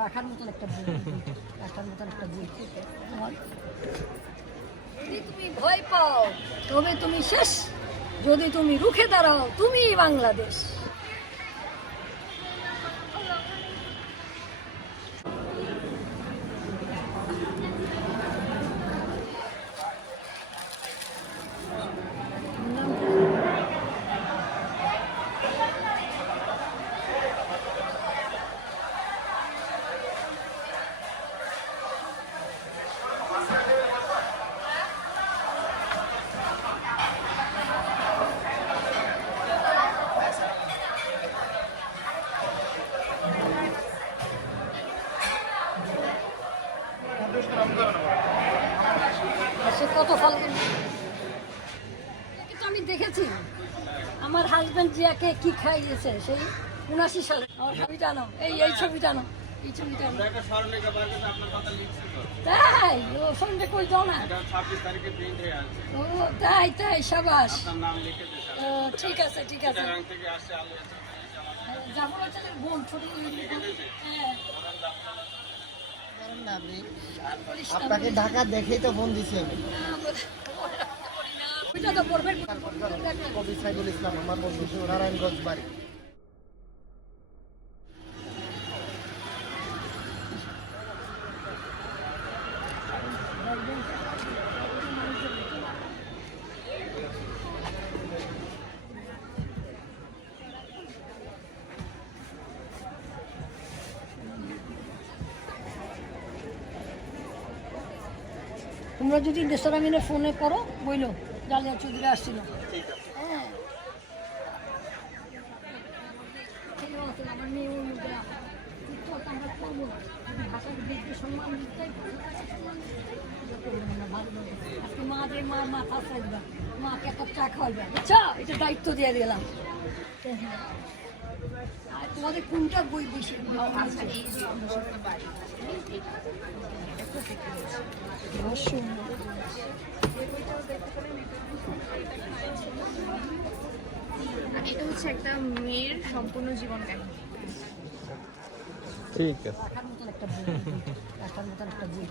রাখার মতন একটা বই, রাখার মতন একটা বই। যদি তুমি ভয় পাও তবে তুমি শেষ, যদি তুমি রুখে দাঁড়াও তুমি বাংলাদেশ। সে কত ফল কিন্তু আমি দেখেছি আমার হাজবেন্ড জিয়াকে কি খাইয়েছে সেই 79 সালে। আমার ছবিটা আনো, এই ছবিটা আনো, এই ছবিটা আনো। তাই ও সঙ্গে কই যাও না? ও তাই তাই, সাবাস। ঠিক আছে ঠিক আছে, যাবো বোন ছোট। আপনাকে ঢাকা দেখেই তো ফোন দিছি আমি। কবি সাইদুল ইসলাম, আমার বন্ধু, নারায়ণগঞ্জ বাড়ি। তোমরা যদি দেশরামিনে ফোনে করো বইলো জালিয়া চৌধুরী আসছিল। হ্যাঁ আমার মেয়ে ওর মধ্যে আমরা করবো না, ভাষাকে দেখতে সম্মান দিতে আজকে মাদের মার মাথা চাইবা, মাকে একটা চা খাওয়াইবা, আচ্ছা এটা দায়িত্ব দিয়ে দিলাম। আর তোমাদের কোনটা বই বেশি? এটা হচ্ছে একটা মেয়ের সম্পূর্ণ জীবন কাহিনী। ঠিক আছে, রাখার মতন একটা বই, রাখার মতন একটা বই।